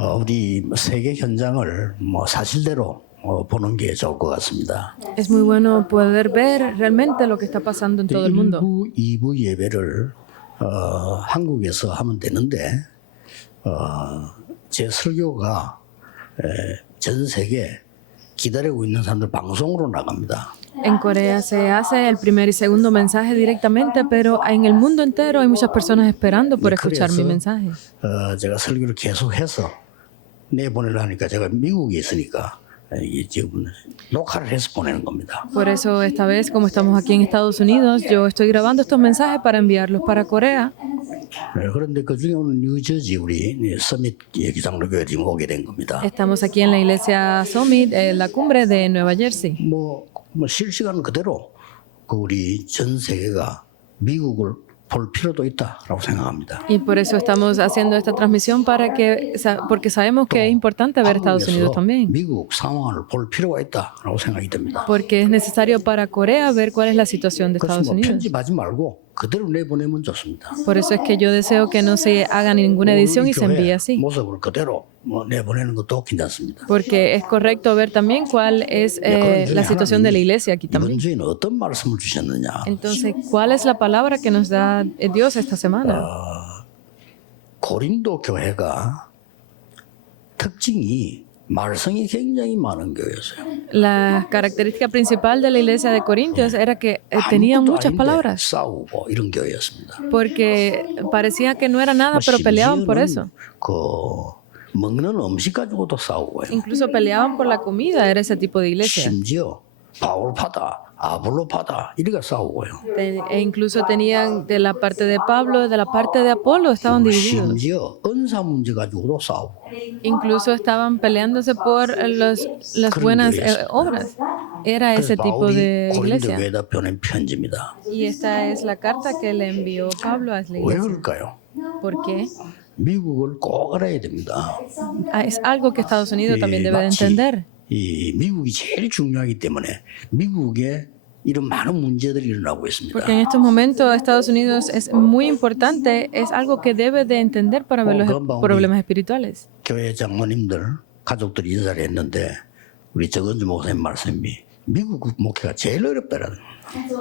우리 세계 현장을 사실대로 보는 게 좋을 것 같습니다. Es muy bueno poder ver realmente lo que está pasando en todo el mundo. 1부, 2부 예배를 한국에서 하면 되는데 제 설교가 전 세계 기다리고 있는 사람들 방송으로 나갑니다. En Corea se hace el primer y segundo mensaje directamente, pero en el mundo entero hay muchas personas esperando por escuchar mi mensaje. 제가 설교를 계속해서 내보내려 하니까 제가 미국에 있으니까 이게 지금 녹화를 해서 보내는 겁니다. Por eso esta vez, como estamos aquí en Estados Unidos, yo estoy grabando estos mensajes para enviarlos para Corea. 그런데 그중에 오늘 뉴저지 우리 서밋 기장로교회 지금 오게 된 겁니다. Estamos aquí en la iglesia Summit, la cumbre de Nueva Jersey. 뭐 실시간 그대로 우리 전 세계가 미국을 볼 필요도 있다라고 생각합니다. Y por eso estamos haciendo esta transmisión porque sabemos que es importante ver Estados Unidos también. 미국 상황을 볼 필요가 있다라고 생각이 듭니다. Porque es necesario para Corea ver cuál es la situación de Estados 그래서 Unidos. 편집하지 말고 그대로 내보내면 좋습니다. Por eso es que yo deseo que no se haga ninguna edición y se envíe así. 모습을 그대로 내보내는 것도 괜찮습니다. Porque es correcto ver también cuál es la situación de la iglesia aquí 이번 también. 주에는 어떤 말씀을 주셨느냐? Entonces, ¿cuál es la palabra que nos da Dios esta semana? 고린도 교회가 특징이 말썽이 굉장히 많은 교회였어요. La característica principal de la iglesia de Corintios era que tenían 아무것도 muchas 아닌데 palabras, 싸우고 이런 교회였습니다. porque parecía que no era nada, pero peleaban por eso. 그 먹는 음식 가지고도 싸우고요. Incluso peleaban por la comida, era ese tipo de iglesia. 심지어 바울파다, 아볼로파다 이렇게 싸우고요. E incluso tenían de la parte de Pablo, de la parte de Apolo, estaban divididos. 심지어 은사 문제 가지고도 싸우고. Incluso estaban peleándose por las buenas obras. Era ese 그래서 tipo 바울이 de 고린도 iglesia. 교회에다 보낸 편지입니다. Y esta es la carta que le envió Pablo a la 왜 iglesia. 그럴까요? ¿Por qué? 미국을 꼭 알아야 됩니다. Es algo que Estados Unidos también debe de 마치 entender. 이 미국이 제일 중요하기 때문에 미국에 이런 많은 문제들이 일어나고 있습니다. Porque en estos momentos Estados Unidos es muy importante, es algo que debe de entender para ver los problemas espirituales. 교회 장로님들 가족들이 인사를 했는데 우리 정은주 목사님 말씀이 미국 목회가 제일 어렵다라는.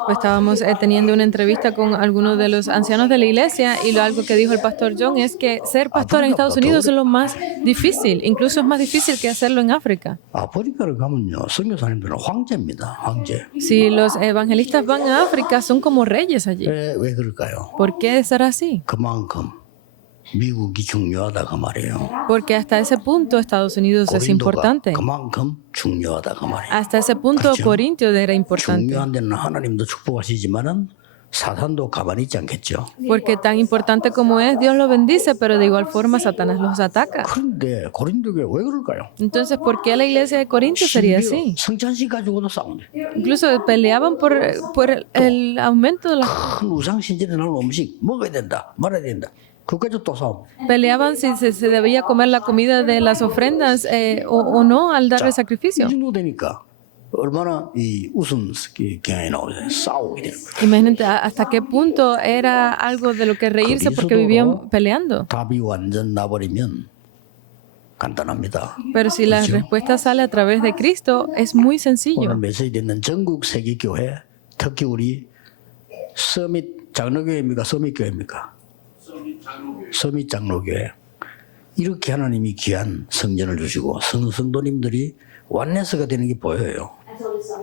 Pues estábamos teniendo una entrevista con algunos de los ancianos de la iglesia y algo que dijo el pastor John es que ser pastor en Estados Unidos es lo más difícil, incluso es más difícil que hacerlo en África. 아프리카를 가면요 선교사님들은 황제입니다. 황제. Si los evangelistas van a África son como reyes allí. 왜 그럴까요? ¿Por qué será así? 그만큼 미국이 중요하다 그 말이에요. Porque hasta ese punto Estados Unidos es 고린도가 importante. 그만큼 중요하다 그 말이에요. Hasta ese punto 그렇죠? Corintios era importante. 중요한 데는 하나님도 축복하시지만은 사탄도 가만히 있지 않겠죠. Porque tan importante como es, Dios lo bendice, pero de igual forma Satanás los ataca. 그런데 고린도 교회 왜 그럴까요? Entonces, ¿por qué la iglesia de Corinto sería así? 성찬식 가지고도 싸운대. Incluso peleaban por el aumento de las... 큰 우상 신전에 나오는 음식 먹어야 된다, 말아야 된다. 그까지 또 싸움. Peleaban si se debía comer la comida de las ofrendas o no al dar el sacrificio. 이 정도 되니까 얼마나 이 웃음 경향이 나오죠. 싸우게 되는 거예요. Imagínate hasta qué punto era algo de lo que reírse porque vivían peleando. 답이 완전 나버리면 간단합니다. Pero si la respuesta sale a través de Cristo, es muy 오늘 sencillo. 메시지 듣는 전국 세계교회, 특히 우리 서밋 장로교회입니까? 서밋교회입니까? 서밋 장로교회. 이렇게 하나님이 귀한 성전을 주시고 성도님들이 완내스가 되는 게 보여요.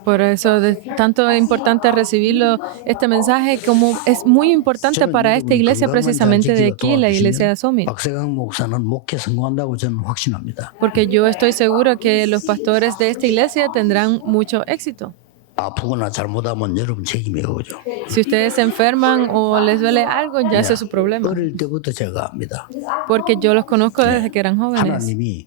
Por eso es tanto importante recibirlo, este mensaje, como es muy importante para esta iglesia precisamente de aquí, la iglesia de Summit. 박세강 목사는 목회 성공한다고 저는 확신합니다. Porque yo estoy seguro que los pastores de esta iglesia tendrán mucho éxito. 아프거나 잘못하면 여러분 책임이에요, 그죠? Si ustedes se enferman o les duele algo, ya ese es su problema. 어릴 때부터 제가 압니다. Porque yo los conozco desde que eran jóvenes. 하나님이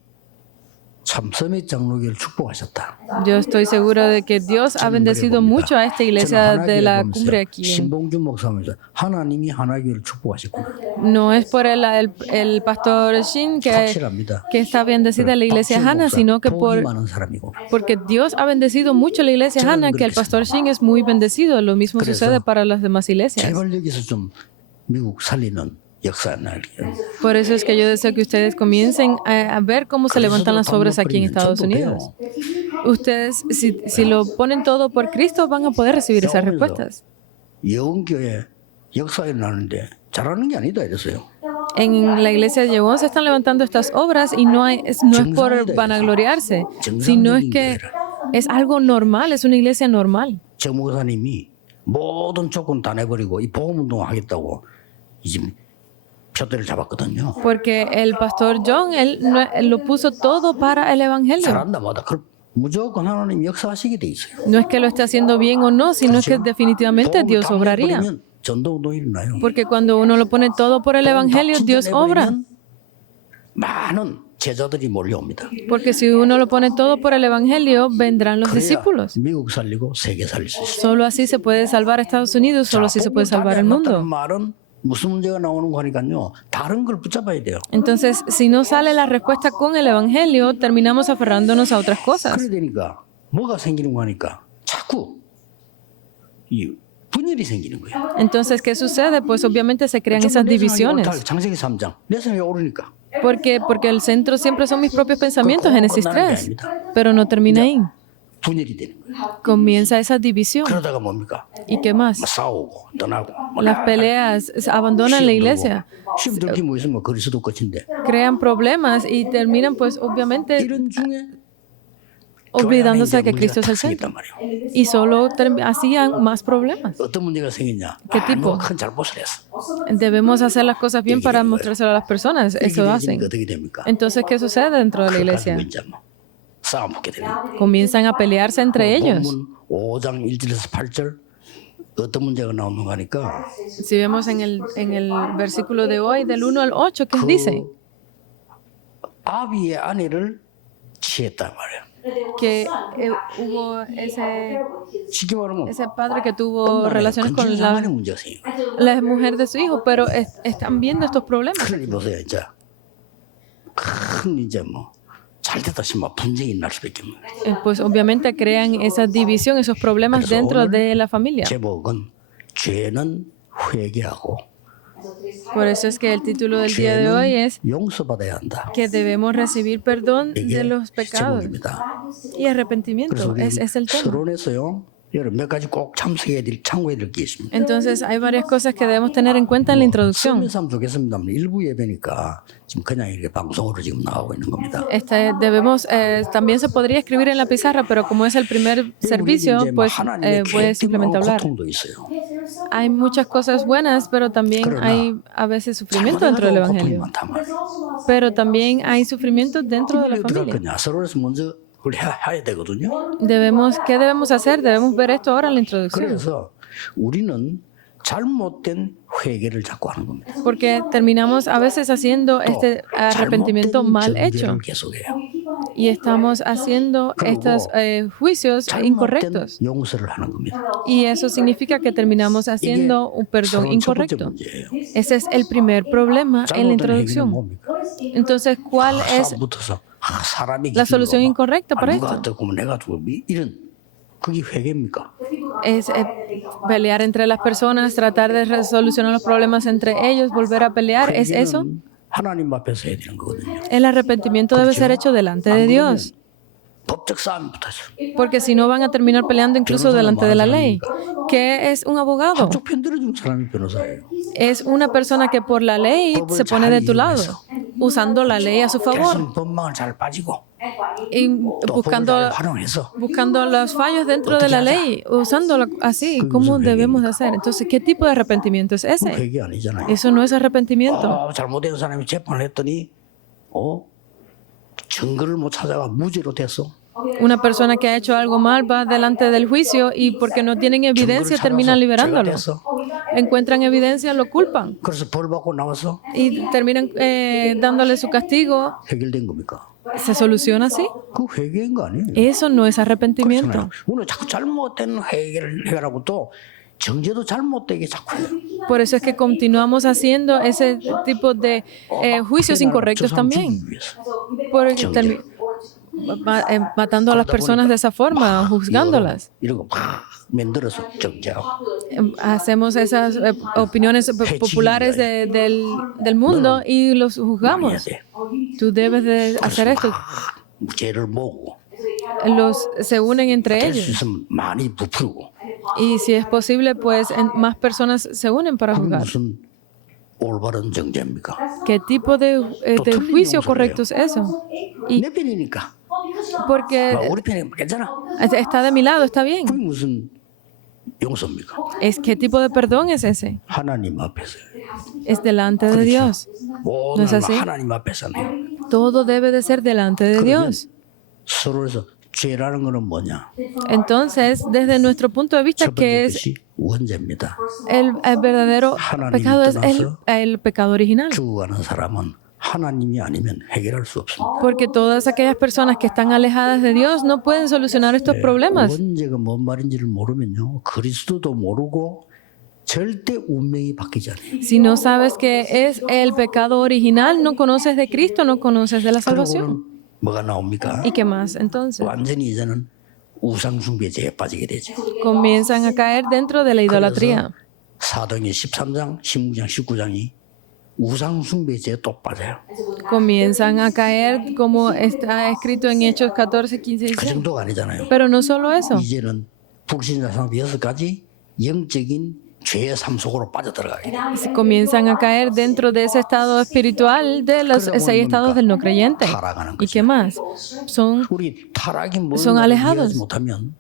참 서밋 장로교를 축복하셨다. Yo estoy seguro de que Dios ha bendecido mucho a esta iglesia de la cumbre aquí. 신봉준 목사님이 하나님이 하나교를 축복하셨구나. No es por el pastor Shin 확실합니다. que está bendecida la iglesia Hana, sino que 복이 많은 사람이고. porque Dios ha bendecido mucho la iglesia Hana, que el pastor Shin es muy bendecido. Lo mismo sucede para las demás iglesias. 제발 여기서 좀 미국 살리는 역사나 Por eso es que yo deseo que ustedes comiencen a ver cómo se levantan las obras aquí en Estados Unidos. Ustedes, si lo ponen todo por Cristo, van a poder recibir esas respuestas. 영교회 역사에 나는데 잘하는 게 아니다 이랬어요. En la iglesia de Yehová se están levantando estas obras y no es por vanagloriarse, sino es que es algo normal, es una iglesia normal. 정 목사님이 모든 조건 다 내버리고 이 복음 운동 하겠다고 이제 표대를 잡았거든요. Porque el pastor John, él lo puso todo para el evangelio. 잘한다 뭐다. 그럼 무조건 하나님 역사하시게 돼 있어요. No es que lo esté haciendo bien o no, sino que definitivamente Dios obraría. 전도 운동이 일어나요. Porque cuando uno lo pone todo por el evangelio, Dios obra. 많은 제자들이 몰려옵니다. Porque si uno lo pone todo por el evangelio, vendrán los 그래야 discípulos. 미국 살리고 세계 살릴 수 있어요. Solo así se puede salvar a Estados Unidos, solo así se puede salvar el mundo. 말은 무슨 문제가 나오는 거니까요. 다른 걸 붙잡아야 돼요. Entonces, si no sale la respuesta con el evangelio, terminamos aferrándonos a otras cosas. 그래 되니까 뭐가 생기는 거니까 자꾸 이 분열이 생기는 거예요. Entonces, ¿qué sucede? Pues obviamente se crean esas divisiones. 창세기 3장 내 생각이 오르니까. Porque el centro siempre son mis propios pensamientos, Génesis 3. Pero no termina ahí. 분열이 되는 거예요. Comienza esa división. 그러다가 뭡니까? ¿Y qué más? 싸우고 떠나고. Las peleas, abandonan la iglesia, 시험 들기 뭐 있으면 그리스도 끝인데. crean problemas y terminan pues obviamente 이런 중에 olvidándose de que Cristo es el centro. Y solo hacían más problemas. 어떤 문제가 생겼냐? ¿Qué tipo? 큰 잘못을 했어. Debemos hacer las cosas bien para mostrárselo a las personas. Eso 이게 hacen. 어떻게 됩니까? Entonces, ¿qué sucede dentro de la iglesia? 이제 뭐 싸움하게 되는 거예요. Comienzan a pelearse entre ellos. 본문 5장 1절에서 8절 어떤 문제가 나오는 거니까 Si vemos en el versículo de hoy, del 1 al 8, ¿qué dice? 아비의 아내를 취했단 말이에요. Que hubo 쉽게 말하면 ese padre que tuvo relaciones con 건강하는 문제가 생겨요. la mujer de su hijo, pero están viendo estos problemas. 그러니 보세요, 이제 큰 이제 뭐 잘됐다 싶으면 분쟁이 날 수밖에 없는. Pues obviamente crean esa división, esos problemas dentro de la familia. 제목은 죄는 회개하고 Por eso es que el título del día de hoy es 용서받아야 한다. que debemos recibir perdón de 이게 los pecados 제목입니다. y arrepentimiento. 그래서 우리 Es el tema. 서론에서요. 여러분 몇 가지 꼭 참석해야 될 참고해야 될 게 있습니다. Entonces hay varias cosas que debemos tener en cuenta en la introducción. 설명하면 좋겠습니다만 일부 예배니까 지금 그냥 이렇게 방송으로 지금 나오고 있는 겁니다. También se podría escribir en la pizarra, pero como es el primer servicio, pues voy a simplemente hablar. 고통도 있어요. Hay muchas cosas buenas, pero también hay a veces sufrimiento dentro del Evangelio. Pero también hay sufrimiento dentro de la familia. 서론에서 먼저 그걸 해야 되거든요. ¿Qué debemos hacer? Debemos ver esto ahora en la introducción. 그래서 우리는 잘못된 회개를 자꾸 하는 겁니다. Porque terminamos a veces haciendo este arrepentimiento mal hecho. 잘못된 계속해요. Y estamos haciendo estos juicios incorrectos. 용서를 하는 겁니다. Y eso significa que terminamos haciendo un perdón incorrecto. Ese es el primer problema en la introducción. Entonces, ¿cuál es la solución incorrecta para esto? Es pelear entre las personas, tratar de solucionar los problemas entre ellos, volver a pelear. ¿Es eso? El arrepentimiento debe ser hecho delante de Dios. Porque si no van a terminar peleando incluso delante de la ley. ¿Qué es un abogado? Es una persona que por la ley se pone de tu lado, usando la ley a su favor y buscando los fallos dentro de la ley, usándola así. ¿Cómo debemos de hacer? Entonces, ¿qué tipo de arrepentimiento es ese? Eso no es arrepentimiento. 잘못된 사람이 재판을 했더니 증거를 못 찾아가 무죄로 됐어. Una persona que ha hecho algo mal va delante del juicio y porque no tienen evidencia terminan liberándolo. Encuentran evidencia, lo culpan y terminan dándole su castigo. 해결된 겁니까? ¿Se soluciona así? 그 회개인 거 아니에요. Eso no es arrepentimiento. 오늘 자꾸 잘못된 회개를 해가라고 또 정죄도 잘못되게 자꾸 해요. Por eso es que continuamos haciendo ese tipo de juicios incorrectos también. matando a las personas de esa forma, juzgándolas. 이런 거 막 만들어서 정죄하고 Hacemos esas opiniones populares del mundo y los 해야 juzgamos. 돼. Tú debes de hacer esto. 막 죄를 모으고 Se unen entre 될 수 ellos. 있으면 많이 부풀고 Y si es posible, pues más personas se unen para 그게 juzgar. 무슨 올바른 정죄입니까? ¿Qué tipo de juicio correcto es eso? Y 내 편이니까 porque 우리 편이 괜찮아. está de mi lado, está bien. 그게 무슨 용서입니까? ¿Qué tipo de perdón es ese? 하나님 앞에서 Es delante de Dios. 모든 es así? 하나님 앞에서는 Todo debe de ser delante de Dios. 서로에서 죄라는 거는 뭐냐? Entonces, desde nuestro punto de vista, 첫 que 번째 es 것이 원죄입니다. el verdadero pecado, es el pecado original. 죽어가는 사람은 하나님이 아니면 해결할 수 없습니다. Porque todas aquellas personas que están alejadas de Dios no pueden solucionar estos problemas. 원죄가 뭔 말인지를 모르면요, 그리스도도 모르고 절대 운명이 바뀌지 않아요. Si no sabes que es el pecado original, no conoces de Cristo, no conoces de la salvación. 그러고는 뭐가 나옵니까? ¿Y qué más? Entonces, 완전히 이제는 우상숭배죄에 빠지게 되죠. comienzan a caer dentro de la idolatría. 사도행전 13장, 16장, 19장이 우상숭배죄에 또 빠져요. Comienzan a caer como está escrito en Hechos 14, 15 y 그 16. 정도가 아니잖아요. Pero no solo eso. 이제는 불신자상 6가지 영적인 죄의 삶 속으로 빠져들어가게 돼요. Comienzan a caer dentro de ese estado espiritual de los 6 estados del no creyente. ¿Y qué más? Son 우리 타락이 son 뭔가를 alejados. 이해하지 못하면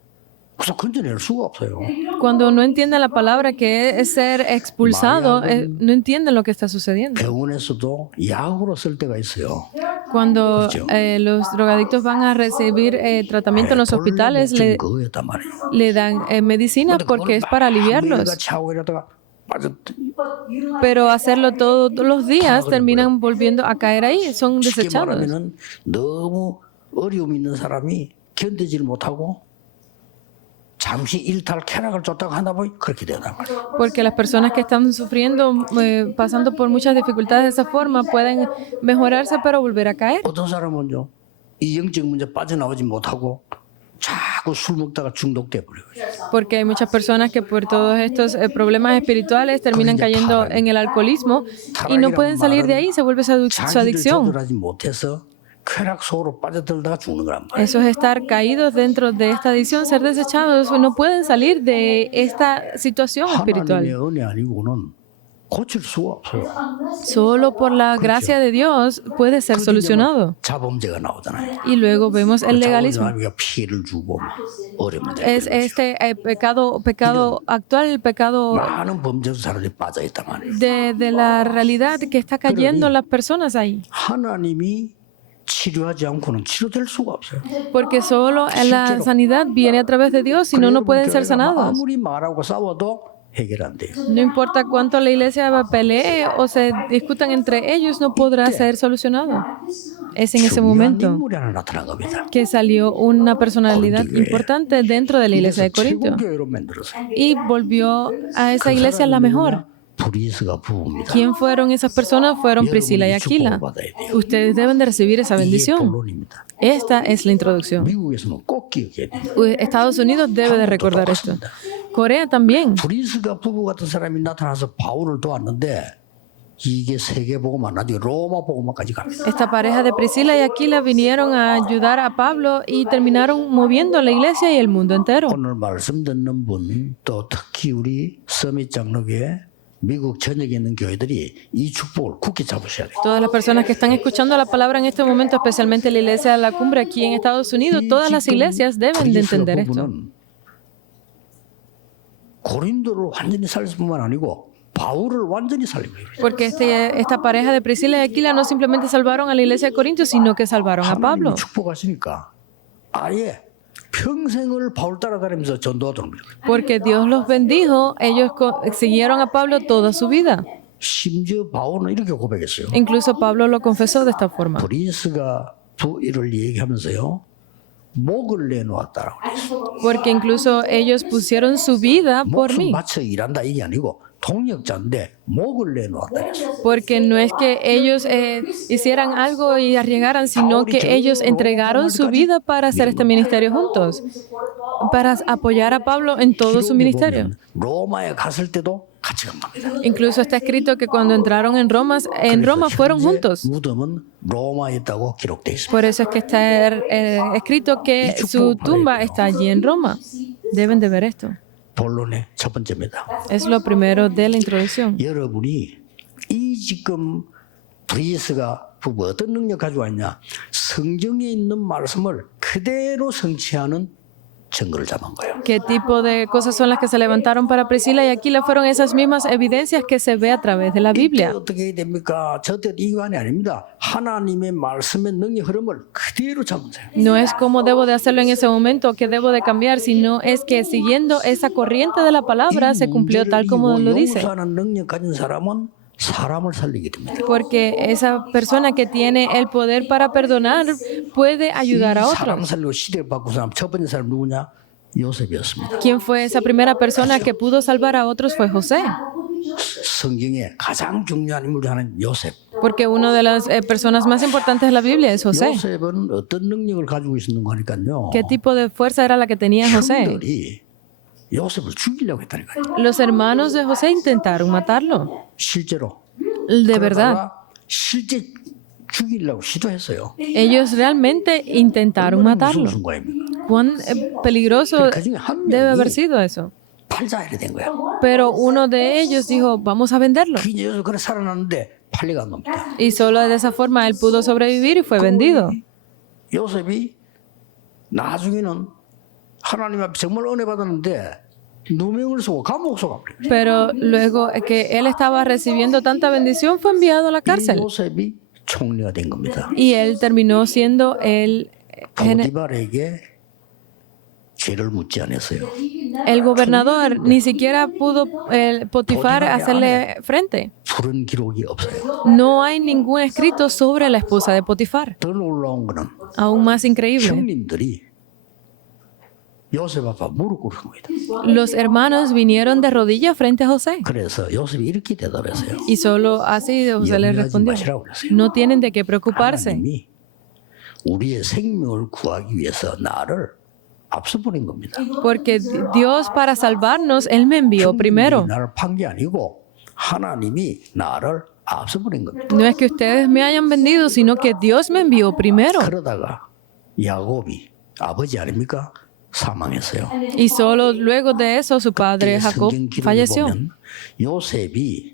그래서 건져낼 수가 없어요. Cuando no entienden la palabra que es ser expulsado, no entienden lo que está sucediendo. 병원에서도 약으로 쓸 때가 있어요. Cuando los drogadictos van a recibir tratamiento en los hospitales, 본래 목적은 그거였단 말이에요. le dan medicina porque es para aliviarlos. 같이 하고 이러다가 Pero hacerlo todos los días terminan volviendo a caer ahí, son 쉽게 desechados. 말하면은 너무 어려움 있는 사람이 견디질 못하고 잠시 일탈 쾌락을 쫓다가 하다 보니 그렇게 되단 말이에요. Porque las personas que están sufriendo, pasando por muchas dificultades de esa forma, pueden mejorarse pero volver a caer. 어떤 사람은요, 이 영적 문제 빠져나오지 못하고 자꾸 술 먹다가 중독돼 버려요. Porque hay muchas personas que por todos estos problemas espirituales terminan cayendo en el alcoholismo y no pueden salir de ahí, se vuelve su 자기를 adicción. 조절하지 못해서 쾌락 속으로 빠져들다가 죽는 거란 말이에요. Eso es estar caídos dentro de esta adicción, ser desechados, no pueden salir de esta situación 하나님의 espiritual. 은혜 아니고는 고칠 수가 없어요. Solo por la gracia de Dios puede ser solucionado. 자범죄가 나오잖아요. Y luego vemos el legalismo. 자범죄가 피해를 주고 막 어려움을 Es este pecado actual, el pecado 많은 범죄 사람들이 빠져 있단 말이에요. de la realidad que está cayendo las personas ahí. 하나님이 치료하지 않고는 치료될 수가 없어요. Porque solo la sanidad viene a través de Dios, si no, no pueden ser sanados. 아무리 말하고 싸워도 해결 안 돼요. No importa cuánto la iglesia pelee o se discutan entre ellos, no podrá ser solucionado. Es en ese 중요한 momento 인물이 하나 나타난 겁니다. que salió una personalidad importante dentro de la iglesia de 이래서 Corinto 최고교회로 만들었어요. y volvió a esa iglesia la mejor. 브리스가 부부입니다. ¿Quién fueron esas personas? Fueron Priscila y Aquila. Ustedes deben de recibir esa 이게 bendición. 본론입니다. Esta es la introducción. 미국에서는 꼭 기억해야 돼요. Estados Unidos debe de recordar esto. Corea también. 브리스가 부부 같은 사람이 나타나서 바울을 도왔는데 이게 세계복음만 아니고 로마 복음만까지 갑니다. Esta pareja de Priscila y Aquila vinieron a ayudar a Pablo y terminaron moviendo la iglesia y el mundo entero. 오늘 말씀 듣는 분, 또 특히 우리 서밋 장로교회 미국 전역에 있는 교회들이 이 축복을 굳게 잡으셔야 돼요. Todas las personas que están escuchando la palabra en este momento, especialmente la iglesia de la cumbre aquí en Estados Unidos, todas las iglesias deben de entender esto. 고린도를 완전히 살릴 뿐만 아니고 바울을 완전히 살리고 있어요. Porque esta pareja de Priscila y Aquila no simplemente salvaron a la iglesia de Corinto, sino que salvaron a Pablo. 하나님이 축복하시니까 아예 평생을 바울 따라다니면서 전도하도록 합니다. Porque Dios los bendijo, ellos siguieron a Pablo toda su vida. 심지어 바울은 이렇게 고백했어요. Incluso Pablo lo confesó de esta forma. 브리스가 부인을 얘기하면서요. 목을 내놓았다라고 그랬어요. Porque incluso ellos pusieron su vida por 목숨 mí. 바쳐 일한다 이게 아니고 동력자인데 목을 내놓았다 그랬어. Porque no es que ellos hicieran algo y arriesgaran, sino que ellos entregaron su vida para hacer este ministerio juntos, para apoyar a Pablo en todo su 기록에 ministerio. 보면 로마에 갔을 때도 같이 간 겁니다. Incluso está escrito que cuando entraron en Roma 그래서 fueron 현재 juntos. 무덤은 로마에 있다고 기록되어 있습니다. Por eso es que está escrito que su tumba está allí en Roma. Deben de ver esto. 본론의 첫 번째입니다. Es lo primero de la introducción. 여러분이 이 지금 브리스가 부부 어떤 능력 가지고 왔냐? 성경에 있는 말씀을 그대로 성취하는 증거를 잡은 거예요. ¿Qué tipo de cosas son las que se levantaron para Priscila? Y aquí le fueron esas mismas evidencias que se ve a través de la 이때 Biblia. 어떻게 해야 됩니까? 저때 이관이 아닙니다. 하나님의 말씀의 능력 흐름을 그대로 잡은 거예요. No es como debo de hacerlo en ese momento, que debo de cambiar, sino es que siguiendo esa corriente de la palabra se cumplió tal como lo dice. 용서하는 능력 가진 사람은 사람을 살리게 됩니다. Porque esa persona que tiene el poder para perdonar puede ayudar a 사람 otros. 살리고 시대를 바꾼 사람 첫 번째 사람 누구냐? 요셉이었습니다. ¿Quién fue esa primera persona que pudo salvar a otros? Fue José. 성경의 가장 중요한 인물 중 하나는 요셉. Porque una de las personas más importantes de la Biblia es José. 요셉은 어떤 능력을 가지고 있었는 거니까요. ¿Qué tipo de fuerza era la que tenía José? 형들이 요셉을 죽이려고 했다니까요. Los hermanos de José intentaron matarlo. 실제로. De verdad. 그러다가 실제 죽이려고 시도했어요. Ellos realmente intentaron 얼마나 matarlo. 무서운 순간입니까? ¿Cuán peligroso 그 중에 한 debe haber 명이 sido eso? 팔자 이래 된 거야. Pero uno de ellos dijo, vamos a venderlo. 그 요셉 그래 살아났는데 팔려간 겁니다. Y solo de esa forma él pudo sobrevivir y fue vendido. 요셉이 나중에는 하나님 앞에 정말 은혜 받았는데 누명을 쓰고 감옥 속에 버려요. Pero luego que él estaba recibiendo tanta bendición, fue enviado a la 이 cárcel. 요셉이 총리가 된 겁니다. Y él terminó siendo el 보디발에게 죄를 묻지 않았어요. gobernador. Ni siquiera pudo Potifar hacerle frente. 그런 기록이 없어요. No hay ningún escrito sobre la esposa de Potifar. 더 놀라운 거는 Aún más increíble. 형님들이 요셉 앞에 무릎 꿇은 겁니다. Los hermanos vinieron de rodillas frente a José. 그래서 요셉이 이렇게 대답했어요. Y solo así José les 염려하지 respondió, 마시라고 그랬어요. no tienen de qué preocuparse, 하나님이 우리의 생명을 구하기 위해서 나를 앞서 보낸 겁니다. porque Dios para salvarnos, Él me envió primero. 나를 판 게 아니고 하나님이 나를 앞서 보낸 겁니다. No es que ustedes me hayan vendido, sino que Dios me envió primero. 그러다가 야곱이 아버지 아닙니까? 사망했어요. Y solo luego de eso su padre Jacob 성경 기록을 falleció. 보면 요셉이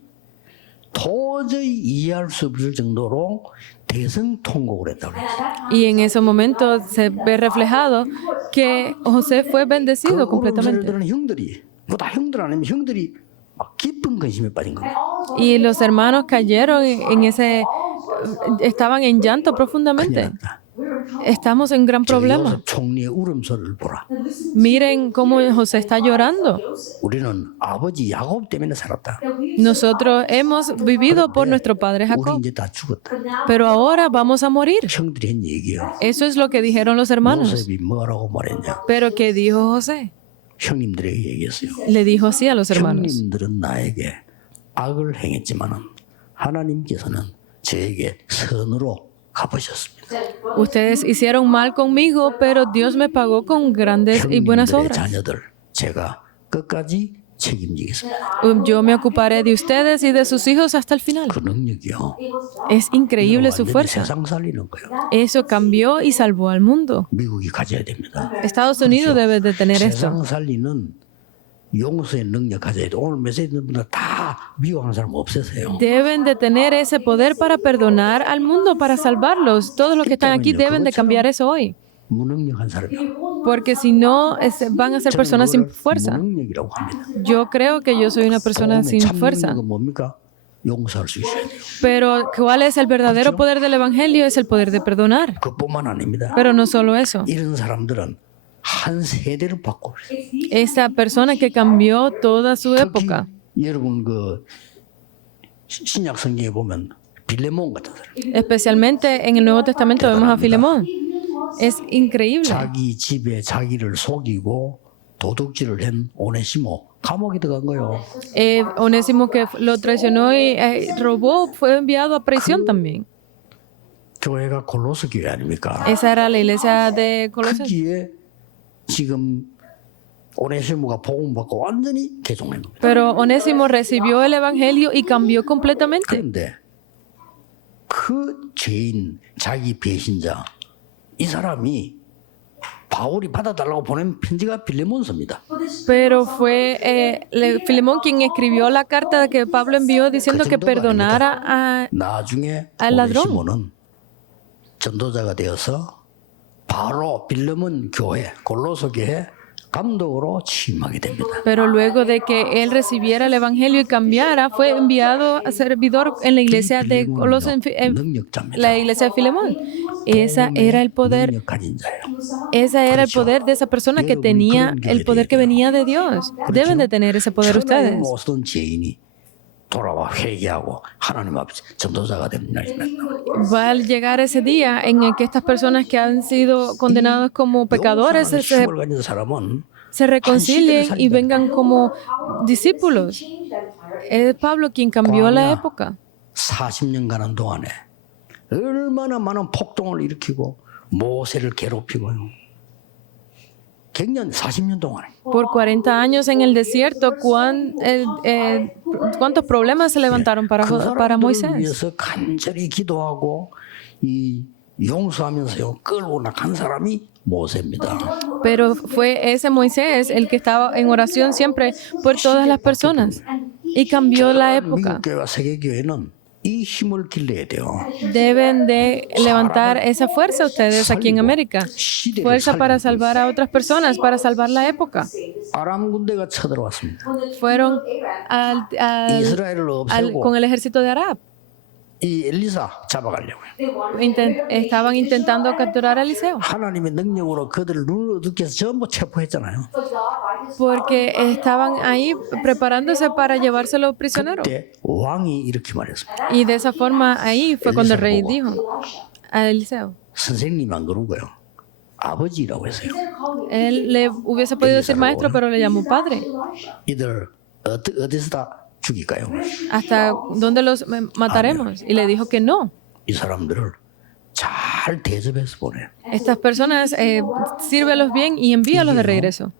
도저히 이해할 수 없을 정도로 대성통곡을 했다고 그랬어요. Y en ese momento se ve reflejado que José fue bendecido 그 completamente. 들은 형들이 뭐다 형들 아니면 형들이 막 깊은 근심에 빠진 겁니다. Y los hermanos cayeron estaban en llanto 큰일 profundamente. 났다. Estamos en gran 저 problema. 요셉 총리의 울음소리를 보라. Miren cómo José está llorando. 우리는 아버지 야곱 때문에 살았다. Nosotros hemos vivido por nuestro padre 우리 Jacob, 이제 다 죽었다. pero ahora vamos a morir. 형들이 한 얘기예요. Eso es lo que dijeron los hermanos. 요셉이 뭐라고 말했냐? Pero ¿qué dijo José? 형님들에게 얘기했어요. Le dijo así a los hermanos. 형님들은 나에게 악을 행했지만은 하나님께서는 저에게 선으로 갚으셨습니다. Ustedes hicieron mal conmigo, pero Dios me pagó con grandes y buenas 형님들의 obras. 자녀들 제가 끝까지 책임지겠습니다. Yo me ocuparé de ustedes y de sus hijos hasta el final. 그 능력이요. Es increíble su 완전히 fuerza. 세상 살리는 거예요. Eso cambió y salvó al mundo. 미국이 가져야 됩니다. Estados Unidos debe de tener esto. 세상 살리는 용서의 능력 가져야 돼. 오늘 메시지 듣는 분들 다 미워하는 사람 없으세요. Deben de tener ese poder para perdonar al mundo, para salvarlos. Todos los que están aquí deben de cambiar eso hoy. 무능력한 사람이요. Porque si no, van a ser personas sin fuerza. 무능력이라고 합니다. Yo creo que yo soy una persona sin 참 fuerza. 능력은 뭡니까? 용서할 수 있어야 돼요. Pero ¿cuál es el verdadero poder del Evangelio? Es el poder de perdonar. 그뿐만 아닙니다. Pero no solo eso. 이런 사람들은 한 세대를 바꿔 버려요. Esa persona que cambió toda su época. 여러분 그 신약 성경에 보면 빌레몬 같은 사람. Especialmente en el Nuevo Testamento vemos a Filemón. Es increíble. 자기 집에 자기를 속이고 도둑질을 한 오네시모 감옥에 들어간 거예요. Onésimo que lo traicionó y robó fue enviado a prisión también. 교회가 골로새 교회 아닙니까? Esa era la iglesia de Colosas. 거기에 지금 오네시모가 복음 받고 완전히 개종한 겁니다. Pero Onésimo recibió el evangelio y cambió completamente. 그런데 그 죄인, 자기 배신자 이 사람이 바울이 받아달라고 보낸 편지가 빌레몬서입니다. Pero fue Filemón quien escribió la carta que Pablo envió diciendo que perdonara 나중에 al ladrón. 오네시모는 전도자가 되어서 바로 빌레몬 교회, 골로새 교회 감독으로 취임하게 됩니다. Pero luego de que él recibiera el evangelio y cambiara, fue enviado a servidor en la iglesia de Colosas, la iglesia de Filemón. Esa era el poder. 능력가진 자예요. Ese era el poder de esa persona que tenía el poder que venía de Dios. Deben de tener ese poder ustedes. 모든 죄인이 돌아와 회개하고 하나님 앞에 전도자가 되는 날이 날 Va a llegar ese día en el que estas personas que han sido condenados como pecadores 힘을 가진 사람은 se reconcilien y vengan como discípulos. Es Pablo quien cambió la época. 40년간 동안에 얼마나 많은 폭동을 일으키고 모세를 괴롭히고요. 갱년 40년 동안에. Por 40 años en el desierto, ¿cuántos problemas se levantaron para 그 Moisés? 사람들을 위해서 간절히 기도하고 이 용서하면서요 끌고 나간 사람이 모세입니다. Pero fue ese Moisés el que estaba en oración siempre por todas las personas y cambió la época. 미국 교회와 세계 교회는 이 힘을 길러야 돼요. Deben de levantar esa fuerza ustedes aquí en América. Fuerza para salvar a otras personas, para salvar la época. 아람 군대가 쳐들어왔습니다. Fueron 이스라엘을 없애고 con el ejército de Arab. 이 엘리사 잡아가려고요. Estaban intentando capturar a Eliseo. 하나님의 능력으로 그들을 눈을 어둡게 해서 전부 체포했잖아요. Porque estaban ahí preparándose para llevárselo prisionero. 그때 왕이 이렇게 말했습니다. Y de esa forma ahí fue cuando el rey dijo a Eliseo. 선생님 안 그러고요. 아버지라고 했어요. Él le hubiese podido decir maestro, pero le llamó padre. 이들 어디서 다 죽일까요? ¿Hasta dónde los mataremos? Y le dijo que no. 이 사람들을 잘 대접해서 보내. Estas personas, sírvelos bien y envíalos de regreso.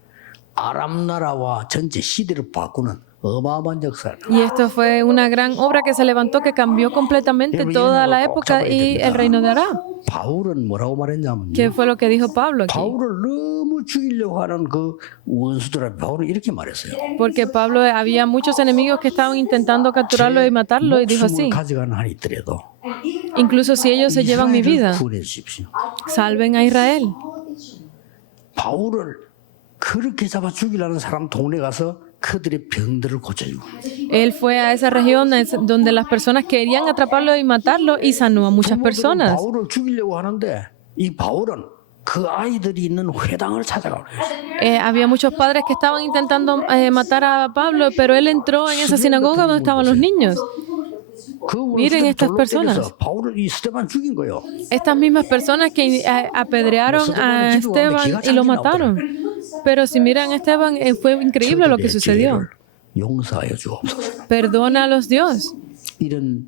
아람 나라와 전체 시대를 바꾸는 어마어마한 역사를. Y esto fue una gran obra que se levantó, que cambió completamente toda la época y el reino de Arab. 바울은 뭐라고 말했냐면요. ¿Qué fue lo que dijo Pablo aquí? 바울을 너무 죽이려고 하는 그 원수들한테 바울은 이렇게 말했어요. Porque Pablo había muchos enemigos que estaban intentando capturarlo y matarlo y dijo así: 가져가는 한이 있더라도 incluso si ellos se llevan mi vida, 구원해 주십시오. salven a Israel. 바울을 그렇게 잡아 죽이려는 사람 동네 가서 그들의 병들을 고쳐주고. Él fue a esa región donde las personas querían atraparlo y matarlo y sanó a muchas personas. 바울을 죽이려고 하는데 이 바울은 그 아이들이 있는 회당을 찾아가고 Había muchos padres que estaban intentando matar a Pablo, pero él entró en esa sinagoga donde estaban los niños. Miren estas personas. 바울을 이 스테반 죽인 거예요. Estas mismas personas que apedrearon a Esteban y lo mataron. Pero si miran a Esteban, fue increíble lo que sucedió. 용서하여 주옵소서. Perdónalos, Dios. 이런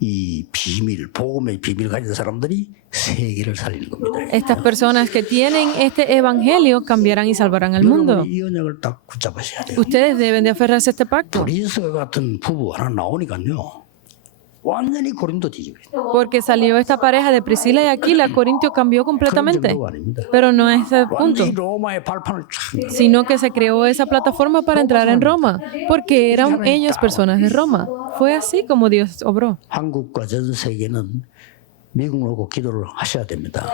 이 비밀, 복음의 비밀 가진 사람들이 세계를 살리는 겁니다. Estas personas que tienen este evangelio cambiarán y salvarán al mundo. 이 언약을 딱 붙잡으셔야 돼요. Ustedes deben de aferrarse a este pacto. 브리스 같은 부부 하나 나오니까요. 완전히 고린도 뒤집어요. Porque salió esta pareja de Priscila y Aquila, Corintio cambió completamente. Pero no es ese punto, 완전히 로마의 발판을 쫙. sino que se creó esa plataforma para entrar en Roma, porque eran ellos personas de Roma. Fue así como Dios obró. 한국과 전 세계는 미국을 오고 기도를 하셔야 됩니다.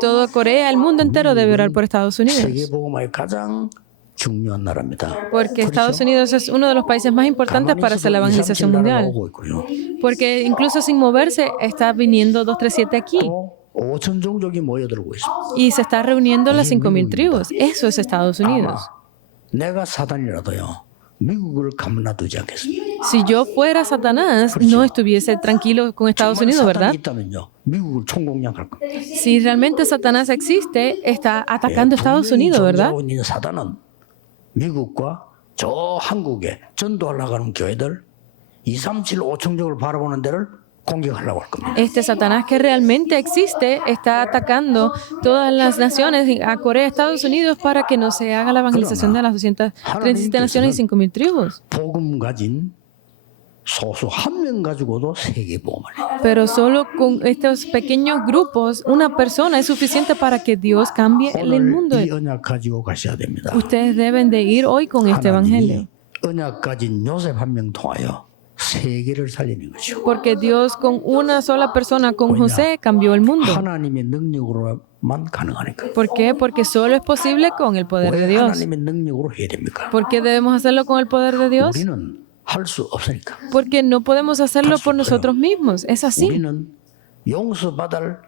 Todo Corea, el mundo entero debe orar por Estados 세계 Unidos, 복음화의 가장 중요한 나라입니다. porque Estados Unidos es uno de los países más importantes para hacer la evangelización mundial. 오고 있고요. Porque incluso sin moverse está viniendo 237 aquí. 5천 종족이 모여들고 있습니다. Y se está reuniendo las 5,000 tribus. Eso es Estados Unidos. 내가 사단이라도요. 미국을 가만두지 않겠습니다. Si yo fuera Satanás, no estuviese tranquilo con Estados Unidos, ¿verdad? 있다면요. 미국을 총공략할 겁니다. Si realmente Satanás existe, está atacando a Estados Unidos, ¿verdad? 사단은 미국과 저 한국에 전도하려고 하는 교회들 237, 5청족을 바라보는 데를 공격하려고 할 겁니다. Este Satanás que realmente existe está atacando todas las naciones, a Corea, Estados Unidos, para que no se haga la evangelización de las 237 naciones y 5.000 tribus. 복음 가진 소수 한 명 가지고도 세계 복음을 해요. Pero solo con estos pequeños grupos, una persona es suficiente para que Dios cambie el mundo. 오늘 이 언약 가지고 가셔야 됩니다. Ustedes deben de ir hoy con este evangelio. 하나님이 언약 가진 요셉 한 명 통하여 세계를 살리는 거죠. Porque Dios con una sola persona, con José, cambió el mundo. 하나님의 능력으로만 가능하니까. ¿Por qué? Porque solo es posible con el poder de 왜 Dios. 하나님의 능력으로 해야 됩니까? ¿Por qué debemos hacerlo con el poder de Dios? 우리는 할 수 없으니까. Porque no podemos hacerlo por nosotros mismos. Es así. 우리는 용서받을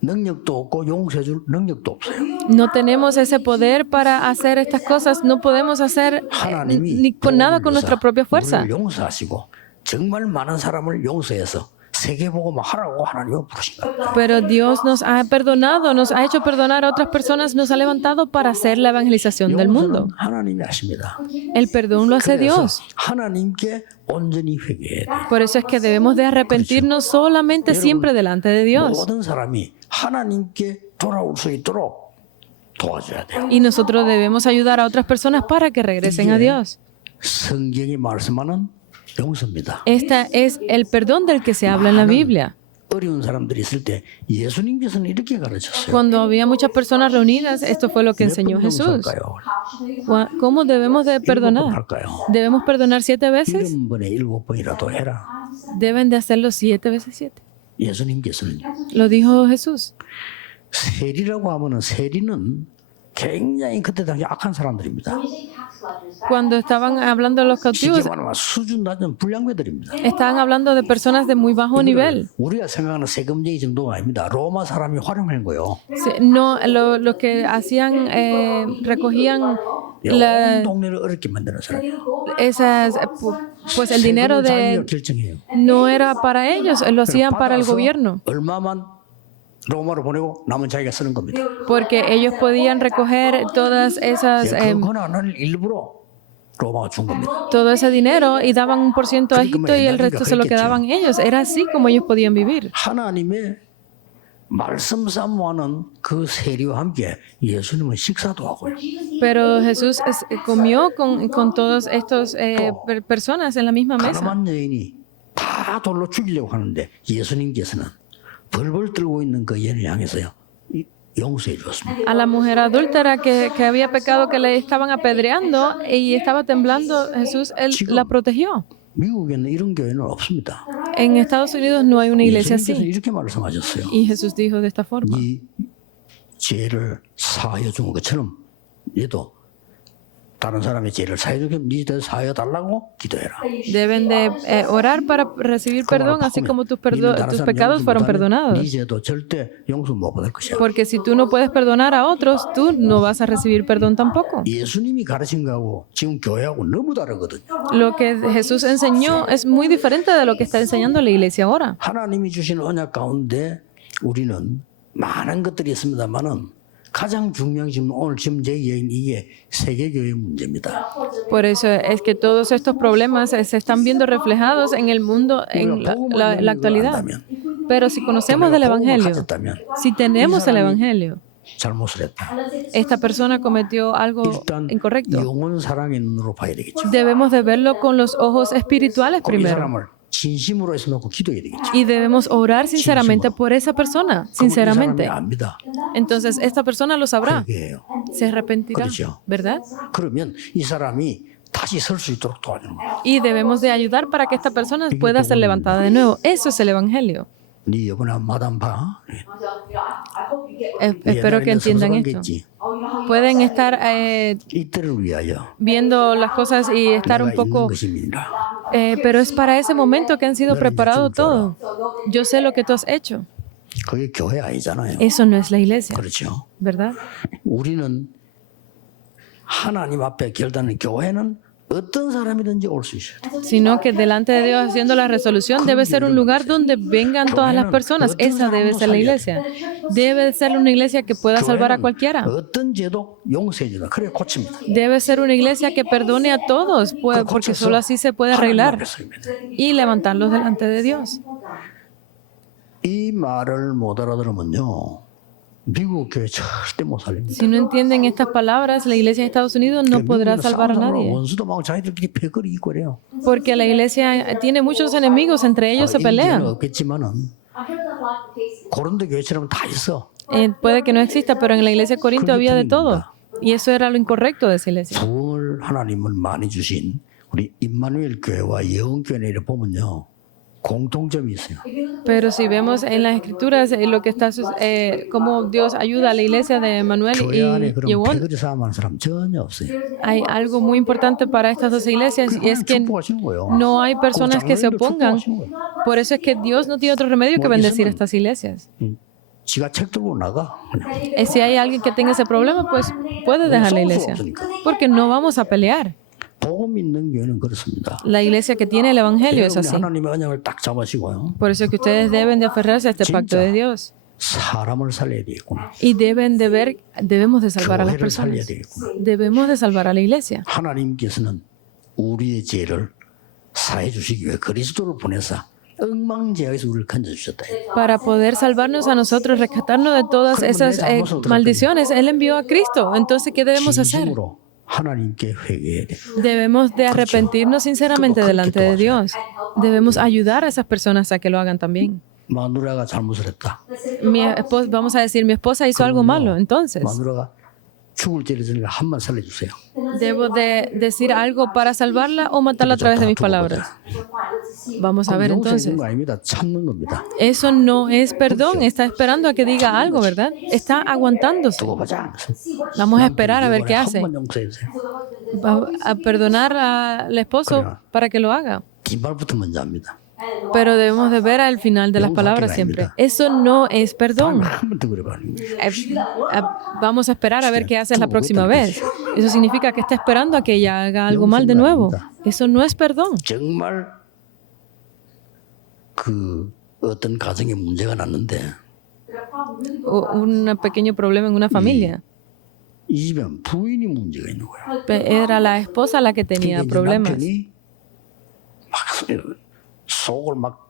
능력도 없고 용서해줄 능력도 없어요. No tenemos ese poder para hacer estas cosas. No podemos hacer ni con nada con nuestra propia fuerza. 우리를 용서하시고 정말 많은 사람을 용서해서 세계복음 하라고 하나님은 부르신 거예요. Pero Dios nos ha perdonado, nos ha hecho perdonar a otras personas, nos ha levantado para hacer la evangelización del mundo. 용서는 하나님이 하십니다. El perdón lo hace 그래서 Dios. 하나님께 온전히 회개해야 돼요. Por eso es que debemos de arrepentirnos solamente siempre delante de Dios. 모든 사람이 하나님께 돌아올 수 있도록 도와줘야 돼요. Y nosotros debemos ayudar a otras personas para que regresen a Dios. 성경이 말씀하는 용서입니다. Este es el perdón del que se habla en la Biblia. 어려운 사람들이 있을 때 예수님께서는 이렇게 가르쳤어요. Cuando había muchas personas reunidas, esto fue lo que enseñó Jesús. ¿Cómo debemos de perdonar? ¿Debemos perdonar 7 veces? 7번에 7번이라도 해라. Deben de hacerlo 7 veces 7. 예수님께서는 Lo dijo Jesús. 세리라고 하면은 세리는 굉장히 그때 당시 악한 사람들입니다. Cuando estaban hablando de los cautivos, 쉽게 말하면 수준 낮은 불량배들입니다. estaban hablando de personas de muy bajo nivel. 우리가 생각하는 세금쟁이 정도가 아닙니다. 로마 사람이 활용한 거예요. No, lo que hacían, recogían 온 동네를 어렵게 만드는 사람. esas, pues el dinero de 결정해요. no era para ellos, lo hacían para el 받아서 gobierno, 얼마만 로마로 보내고 남은 자기가 쓰는 겁니다. porque ellos podían recoger todas esas, 그 권한을 일부러 로마가 준 겁니다. todo ese dinero y daban un % a Egipto y el resto se lo 그랬겠죠. quedaban ellos. Era así como ellos podían vivir. 하나님의 말씀 사모하는 그 세리와 함께 예수님은 식사도 하고요. Pero Jesús comió con todos estos personas en la misma mesa. 가늠한 여인이 다 돌로 죽이려고 하는데 예수님께서는 벌벌 떨고 있는 그 여인을 향해서요 용서해 주었습니다. A la mujer adúltera que había pecado, que le estaban apedreando y estaba temblando, Jesús la protegió. 미국에는 이런 교회는 없습니다. En Estados Unidos no hay una iglesia 예수님께서 así. 이렇게 말씀하셨어요. Y Jesús dijo de esta forma. 이 죄를 사하여 준 것처럼 얘도 다른 사람의 죄를 사하여 주면 니들 사하여 달라고 기도해라. Deben de orar para recibir perdón, así como tus pecados fueron perdonados. 네 죄도 절대 용서 못 받을 것이야. Porque si tú no puedes perdonar a otros, tú no vas a recibir perdón tampoco. 예수님이 가르친 거하고 지금 교회하고 너무 다르거든요. Lo que Jesús enseñó es muy diferente de lo que está enseñando la iglesia ahora. 하나님이 주신 언약 가운데 우리는 많은 것들이 있습니다만은 가장 중요한 지금 오늘 지금 제 얘기는 이게 세계교회 문제입니다. Por eso es que todos estos problemas se están viendo reflejados en el mundo en la actualidad. Pero si conocemos del Evangelio, si tenemos el Evangelio, 잘못을 했다. esta persona cometió algo 일단 incorrecto. 영혼 사랑의 눈으로 봐야 되겠죠. Debemos de verlo con los ojos espirituales 이 primero. 사람을 진심으로 해서 놓고 기도해야 되겠죠. Y debemos orar sinceramente por esa persona, 그럼 이 sinceramente. 사람이 압니다. Entonces esta persona lo sabrá, 회개해요. se arrepentirá, 그렇죠. ¿verdad? 그러면 이 사람이 다시 설 수 있도록 도와주는 거예요. Y debemos de ayudar para que esta persona pueda ser levantada de nuevo. Eso es el Evangelio. 네 여보나 마담 봐. Espero que entiendan esto. Pueden estar 이때를 위하여 viendo las cosas y estar un 내가 있는 poco, 것입니다. pero es para ese momento que han sido preparado todo. Yo sé lo que tú has hecho. 그게 교회 아니잖아요. Eso no es la iglesia, 그렇죠. ¿verdad? 우리는 하나님 앞에 결단은 교회는 어떤 사람이든지 올 수 있어야 돼. sino que delante de Dios haciendo la resolución debe ser un lugar donde vengan todas las personas. Esa debe ser la iglesia. Debe ser una iglesia que pueda salvar a cualquiera. 어떤 죄도 용서해 주라. 그래 고칩니다. Debe ser una iglesia que perdone a todos, porque solo así se puede arreglar y levantarlos delante de Dios. 이 말을 못 알아들으면요. 미국 교회 절대 못 살립니다. Si no entienden estas palabras, la iglesia de Estados Unidos no podrá salvar a nadie. 원수도 많고 자기들끼리 패거리 있고 그래요. Porque la iglesia tiene muchos enemigos, entre ellos se 이제는 pelean. 없겠지만은 고린도 교회처럼 다 있어. Puede que no exista, pero en la iglesia de Corinto había de todo. Y eso era lo incorrecto de esa iglesia. 부흥을 하나님은 많이 주신 우리 임마누엘 교회와 예언교회를 보면요. 공통점이 있어요. Pero si vemos en las escrituras lo que está, cómo Dios ayuda a la iglesia de Manuel 교회 안에 y 그런 Yewon, 패거리 싸움하는 사람 전혀 없어요. hay algo muy importante para estas dos iglesias y es que 축복하시는 거예요. no hay personas que se 장로님도 opongan. 축복하시는 거예요. Por eso es que Dios no tiene otro remedio que bendecir a estas iglesias. 지가 책 들고 나가. 그냥. Si hay alguien que tenga ese problema, pues puede dejar la iglesia. Porque no vamos a pelear. 복음 있는 교회는 그렇습니다. La iglesia que tiene el evangelio es 여러분이 así. 하나님의 언약을 딱 잡으시고요. Por eso es que ustedes deben de aferrarse a este pacto de Dios. 사람을 살려야 되겠구나. Y debemos de salvar a las 교회를 살려야 personas. 되겠구나. Debemos de salvar a la iglesia. 하나님께서는 우리의 죄를 사해 주시기 위해 그리스도를 보내서 엉망죄악에서 우리를 건져주셨다. Para poder salvarnos a nosotros, rescatarnos de todas esas maldiciones, Él envió a Cristo. Entonces, ¿qué debemos hacer? 진심으로 하나님께 회개해야 돼. Debemos de arrepentirnos sinceramente delante de Dios. Debemos ayudar a esas personas a que lo hagan también. 마누라가 잘못을 했다. Vamos a decir, mi esposa hizo algo malo. Entonces, 마누라가 죽을 때를 전에 한 번 살려주세요. ¿debo de decir algo para salvarla o matarla a través de mis palabras? Vamos a ver entonces. 용서해주는 거 아닙니다. 참는 겁니다. Eso no es perdón. Está esperando a que diga algo, ¿verdad? Está aguantándose. 두고 보자. Vamos a esperar a ver qué 한 hace. 번 용서해주세요. Va a perdonar al esposo para que lo haga. 뒷발부터 먼저 합니다. Pero debemos de ver al final de las palabras siempre. Eso no es perdón. 한 번 더 그래봐요. Vamos a esperar a ver qué haces la próxima vez. Eso significa que está esperando a que ella haga algo mal de nuevo. Eso no es perdón. 정말 그 어떤 가정에 문제가 났는데 Un pequeño problema en una familia. 이 집엔 부인이 문제가 있는 거야. Era la esposa la que tenía 이제 problemas. 남편이 막 속을 막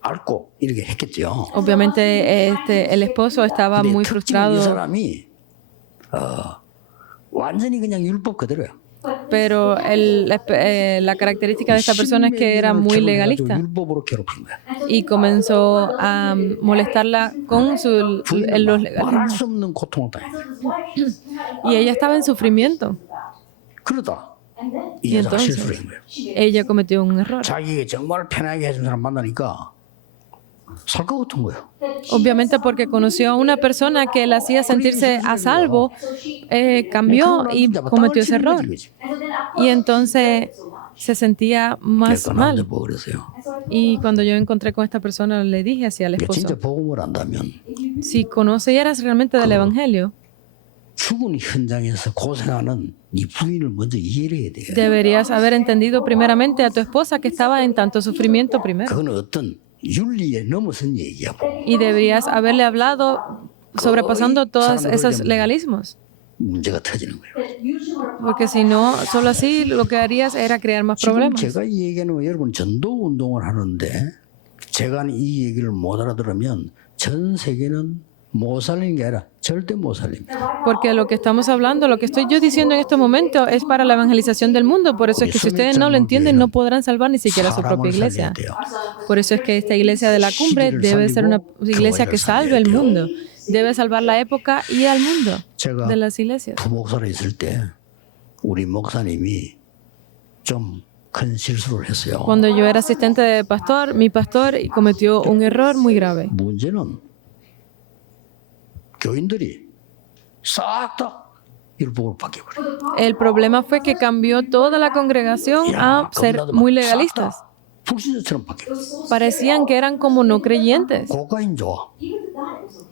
앓고 이렇게 했겠죠. Obviamente el esposo estaba muy 특징은 이 frustrado, 사람이 완전히 그냥 율법 그대로야. pero la característica de esta persona es que era muy legalista 율법으로 괴롭힌 거야. y comenzó a molestarla con los 말할 legalismos. 수 없는 고통을 당해. Y ella estaba en sufrimiento. 그러다 Y 이 여자가 entonces 실수를 한 거예요. ella cometió un error. 자기가 정말 편하게 해준 사람 만나니까 살 것 같은 거예요. Obviamente porque conoció a una persona que la hacía sentirse a salvo, cambió y cometió ese error. Y entonces se sentía más 그래서 mal. 나한테 보고 그랬어요. Y cuando yo encontré con esta persona, le dije así al 진짜 esposo, 복음을 안다면 si conocieras realmente del Evangelio, 죽은 현장에서 고생하는 네 부인을 먼저 이해를 해야 돼요. deberías haber entendido primeramente a tu esposa que estaba en tanto sufrimiento primero. 그건 어떤 윤리에 넘어선 얘기야. Y deberías haberle hablado sobrepasando todos esos legalismos. 문제가 터지는 거예요. Porque si no, solo así lo que harías era crear más 지금 problemas. 제가 이 얘기하는 건 여러분 전도 운동을 하는데 제가 이 얘기를 못 알아들으면 전 세계는 못 살리는 게 아니라 절대 못 살립니다. Porque lo que estamos hablando, lo que estoy yo diciendo en estos momentos es para la evangelización del mundo. Por eso es que si ustedes no lo entienden, no podrán salvar ni siquiera su propia iglesia. Por eso es que esta iglesia de la cumbre debe ser una iglesia que salve el mundo. Debe salvar la época y al mundo de las iglesias. 부목사로 있을 때 우리 목사님이 좀 큰 실수를 했어요. Cuando yo era asistente de pastor, mi pastor cometió un error muy grave. 문제는 교인들이 싹 다 율법으로 바뀌어버려요. El problema fue que cambió toda la congregación a ser muy legalistas. 불신자처럼 바뀌어요. Parecían que eran como no creyentes. 고가인 좋아.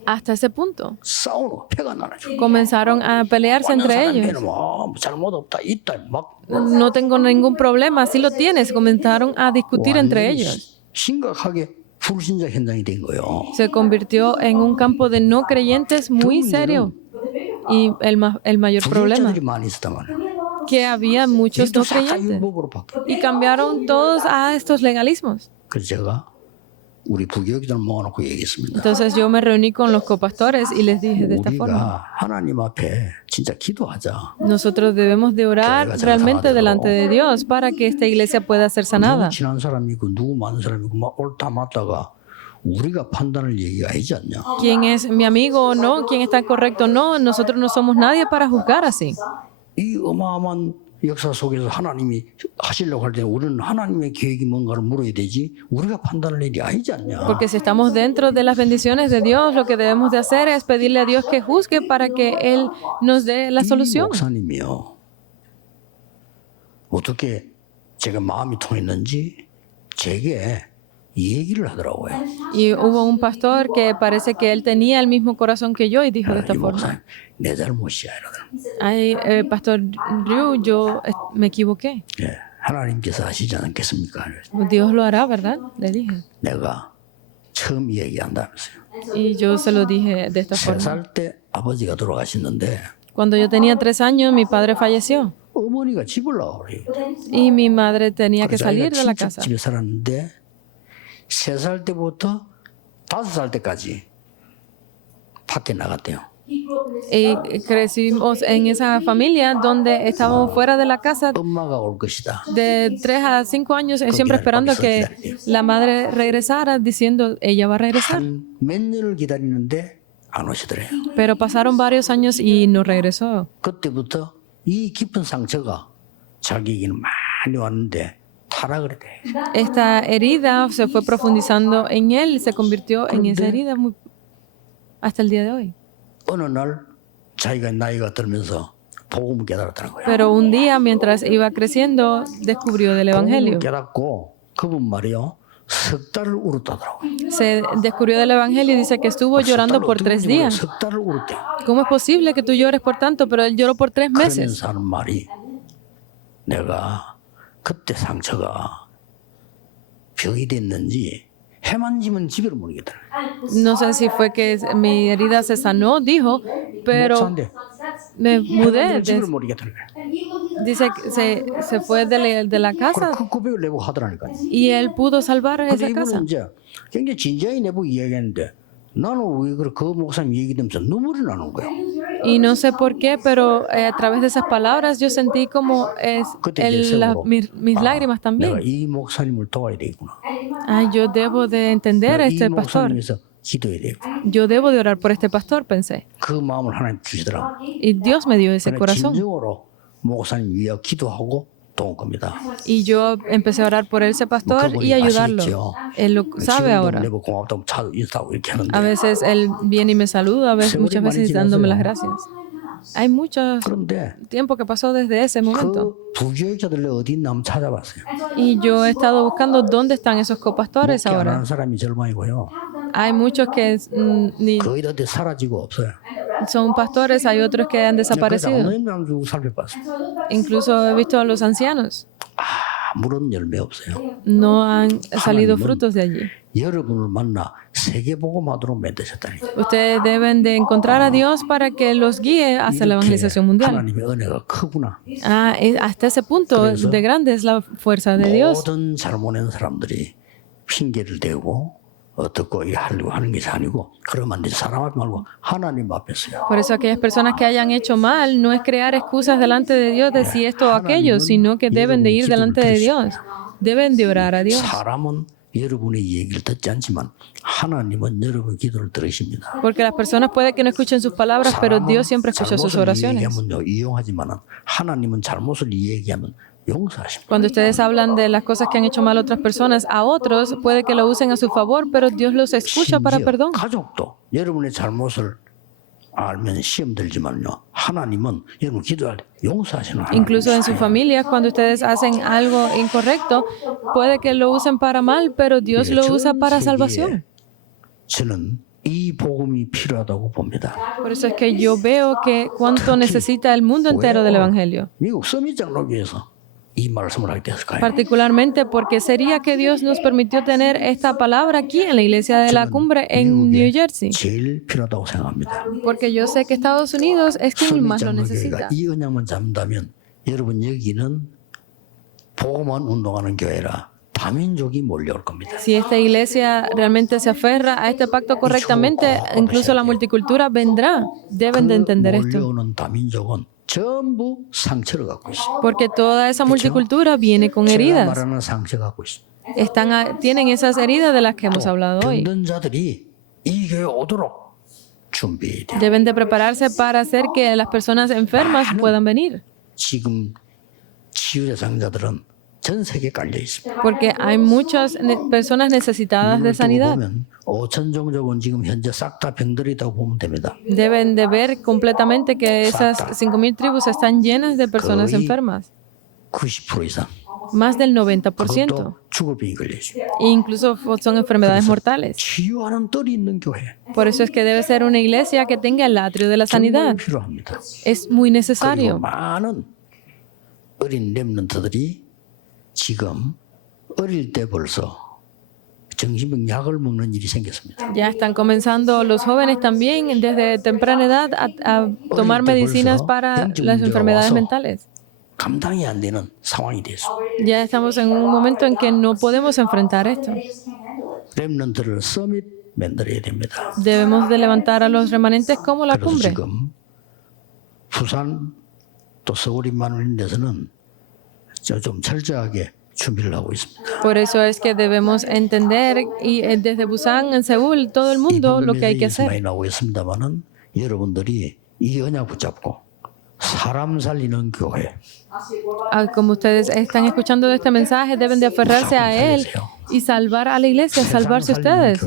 Hasta ese punto. 싸우고 패가 나죠. Comenzaron a pelearse entre ellos. 뭐 잘못 없다 있다 막 No tengo ningún problema, sí lo tienes. Comenzaron a discutir entre ellos. 심각하게 불신자 현장이 된 거예요. Se convirtió en un campo de no creyentes muy serio. Y el mayor problema, 부정자들이 많이 있었단 말이에요. que había muchos no 다 creyentes. 율법으로 바뀌어. Y cambiaron todos a estos legalismos. 그래서 제가 우리 부교육자를 모아놓고 얘기했습니다. Entonces yo me reuní con los copastores y les dije de esta forma. 우리가 하나님 앞에 진짜 기도하자. Nosotros debemos de orar realmente delante de Dios para que esta iglesia pueda ser sanada. 누구 친한 사람이 있고 누구 많은 사람이 있고 막 옳다 맞다가 우리가 판단할 얘기가 아니지 않냐. ¿Quién es mi amigo o no? ¿Quién está correcto o no? Nosotros no somos nadie para juzgar así. 이 어마어마한 역사 속에서 하나님이 하시려고 할 때 우리는 하나님의 계획이 뭔가를 물어야 되지 우리가 판단할 일이 아니지 않냐. Porque si estamos dentro de las bendiciones de Dios, lo que debemos de hacer es pedirle a Dios que juzgue para que Él nos dé la 이 solución. 목사님이요. 어떻게 제가 마음이 통했는지 제게 얘기를 하더라고요. Y hubo un pastor que parece que él tenía el mismo corazón que yo y dijo de esta 이 forma: 목사님 내 잘못이야 이러더라고요. Ay, Pastor Ryu, yo me equivoqué. 예, 하나님께서 하시지 않겠습니까? Dios lo hará, ¿verdad? Le dije. 내가 처음 얘기한다면서요. Y yo se lo dije de esta forma. 3살 때 아버지가 돌아가셨는데 Cuando yo tenía 3 años, mi padre falleció 어머니가 집을 나오래요. y mi madre tenía que 그래서 salir de la 친척 casa. 집에 살았는데 3살 때부터 5살 때까지 밖에 나갔대요. Y crecimos en esa familia donde estábamos fuera de la casa 엄마가 올 것이다. de 3 a 5 años, siempre esperando que la madre regresara, diciendo ella va a regresar. 한 몇 년을 기다리는데 안 오시더래요. Pero pasaron varios años y no regresó. 그때부터 이 깊은 상처가 자기에게는 많이 왔는데 타락을 했대. Esta herida se fue profundizando en él y se convirtió en esa herida hasta el día de hoy. 어느 날 자기가 나이가 들면서 복음을 깨달았다는 거예요. Pero un día, mientras iba creciendo, descubrió del Evangelio. 복음을 깨닫고 그분 말이요. 석 달을 울었다더라고요. Se descubrió del Evangelio y dice que estuvo llorando por 3 días. 석 달을 울었대. ¿Cómo es posible que tú llores por tanto? Pero él lloró por 3 meses. 그러면서 하는 말이 내가 그때 상처가 병이 됐는지 해만지면 집에를 모르겠다. No sé si fue que mi herida se sanó, dijo, pero 목사인데 me mudé. 해만지면 집을 모르겠다. Dice que se fue de la casa 그 고백을 내고 하더라니까요. y él pudo salvar 근데 esa casa. 이분은 이제 굉장히 진지하게 내보고 이야기했는데 나는 왜 그래 그 목사님 얘기되면서 눈물이 나는 거야. Y no sé por qué, pero a través de esas palabras yo sentí como 그때 이제 세월호, mis lágrimas 내가 también. 이 목사님을 도와야 되겠구나. Ay, yo debo de entender a 이 este pastor. 목사님에서 기도해야 되겠구나. Yo debo de orar por este pastor, pensé. 그 마음을 하나님 주시더라고. Y Dios me dio ese 그래, corazón. 진정으로 목사님 위하여 기도하고 도울 겁니다. Y yo empecé a orar por ese pastor y ayudarlo. Él lo sabe ahora. 내고 고맙다고 차 인사하고 이렇게 하는데 A veces él viene y me saluda, muchas veces dándome las gracias. Hay mucho 그런데 tiempo que pasó desde ese momento. 그 부교육자들 어디 있나 한번 찾아봤어요. Y yo he estado buscando dónde están esos copastores 목회 안 ahora. 하는 사람이 절망이고요. Hay muchos que ni 거의 다 사라지고 없어요. son pastores, hay otros que han desaparecido. 아무런 주고 살펴봤어요. Incluso he visto a los ancianos. 아무런 열매 없어요. No han salido frutos de allí. 여러분을 만나 세계복음화도록 만드셨다니. Ustedes deben de encontrar a Dios para que los guíe hacia la evangelización mundial. 하나님의 은혜가 크구나. Hasta ese punto de grande es la fuerza de Dios. 모든 잘못한 사람들이 핑계를 대고 어떻게 하려고 하는 것이 아니고 그러면 이제 사람 앞에 말고 하나님 앞에서요. Por eso aquellas personas que hayan hecho mal no es crear excusas delante de Dios de si esto o aquello, sino que deben de ir delante de Dios. Deben de orar a Dios. 사람은 여러분의 얘기를 듣지 않지만 하나님은 여러분의 기도를 들으십니다. Porque las personas puede que no escuchen sus palabras, pero Dios siempre escucha sus oraciones. 이용하지만 하나님은 잘못을 얘기하면 용서하십니다. Cuando ustedes hablan de las cosas que han hecho mal otras personas a otros, puede que lo usen a su favor, pero Dios los escucha para perdón. 가족도 여러분의 잘못을 알면 시험 들지만요. 하나님은 여러분 기도할 때 용서하시는 하나님. Incluso en su familia, cuando ustedes hacen algo incorrecto, puede que lo usen para mal, pero Dios lo usa para salvación. 저는 이 복음이 필요하다고 봅니다. Por eso es que yo veo que cuánto necesita el mundo entero del Evangelio. 미국 서밋 장로교에서 이 말씀을 하게 됐을까요? Particularmente porque sería que Dios nos permitió tener esta palabra aquí en la iglesia de la cumbre en New Jersey. 제일 필요하다고 생각합니다. Porque yo sé que Estados Unidos es quien 서밋 más lo 장로교회가 necesita. 이 언약만 잡는다면 여러분 여기는 복음만 운동하는 교회라 다민족이 몰려올 겁니다. Si esta iglesia realmente se aferra a este pacto correctamente, incluso la multicultura vendrá. Deben de entender esto. 몰려오는 다민족은 전부 상처를 갖고 있어요. Porque toda esa multicultura viene con 제가 heridas. 말하는 상처 갖고 있습니다. Tienen esas heridas de las que hemos 또 hablado hoy. 병든 자들이 이 교회 오도록 준비해야 돼요. Deben de prepararse para hacer que las personas enfermas puedan venir. 지금 치유 대상자들은 전 세계에 깔려 있습니다. Porque hay muchas personas necesitadas de 이걸 두고 sanidad. 보면 5천 종족은 지금 현재 싹 다 병들이라고 보면 됩니다. Deben de ver completamente que esas 5,000 tribus están llenas de personas 거의 enfermas. 90% 이상. Más del 그것도 90%. 죽을 병이 걸려 있습니다. E incluso son enfermedades mortales. 치유하는 뜰이 있는 교회. Por eso es que debe ser una iglesia que tenga el atrio de la 정말 sanidad. 필요합니다. Es muy 그리고 necesario. 많은 어린 렘넌트들이 지금 어릴 때 벌써 정신병 약을 먹는 일이 생겼습니다. Ya están comenzando los jóvenes también desde temprana edad a tomar medicinas para las enfermedades mentales. 감당이 안 되는 상황이 됐어. Ya estamos en un momento en que no podemos enfrentar esto. 렘넌트를 서밋 만들어야 됩니다. Debemos de levantar a los remanentes como la 그래서 cumbre. 지금 부산 또 서울 인만울인데서는 좀 철저하게 준비를 하고 있습니다. Por eso es que debemos entender y desde Busan en Seúl todo el mundo lo que hay que 에서 많이 hacer. 나오고 있습니다만은 여러분들이 이 언약 붙잡고 사람 살리는 교회 Como ustedes están escuchando de este mensaje, deben de aferrarse a él y salvar a la iglesia, salvarse ustedes.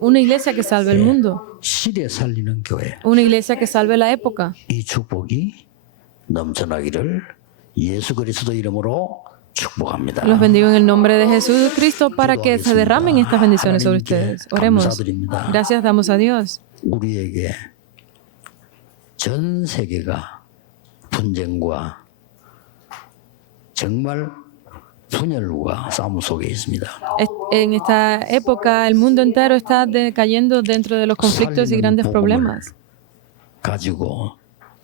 Una iglesia que salve el mundo. 시대 살리는 교회 Una iglesia que salve la época. 이 축복이 넘쳐나기를 예수 그리스도 이름으로 축복합니다. Los bendigo en el nombre de Jesucristo para que se derramen estas bendiciones sobre ustedes. Oremos. Gracias damos a Dios. 우리에게 전 세계가 분쟁과 정말 분열과 싸움 속에 있습니다. En esta época el mundo entero está cayendo dentro de los conflictos y grandes problemas. 가지고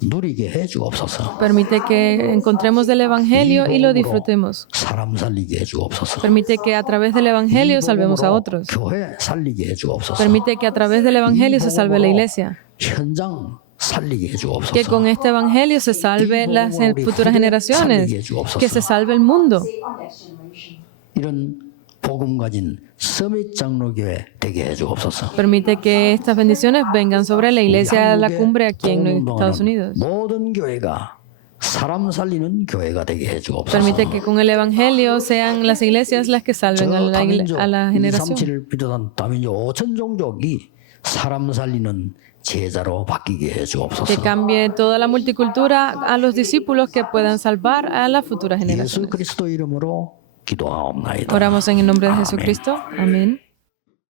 누리게 해 주옵소서. Permite que encontremos el Evangelio y lo disfrutemos. 사람 살리게 해 주옵소서. Permite que a través del Evangelio salvemos a otros. 교회 살리게 해 주옵소서. Permite que a través del Evangelio se salve la iglesia. 현장 살리게 해 주옵소서. Que con este Evangelio se salve las futuras generaciones. Que se salve el mundo. 이런 복음 가진 서밋 장로교회 되게 해 주옵소서. Permite que estas bendiciones vengan sobre la iglesia de la cumbre aquí en Estados Unidos. 모든 교회가 사람 살리는 교회가 되게 해 주옵소서. Permite que con el Evangelio sean las iglesias las que salven a la generación. 237을 비롯한 다민족 5천 종족이 사람 살리는 제자로 바뀌게 해 Que 주옵소서. cambie toda la multicultura a los discípulos que puedan salvar a las futuras 예수 generaciones. 그리스도 이름으로 기도하옵나이다. Oramos en el nombre de 아멘. Jesucristo. Amén.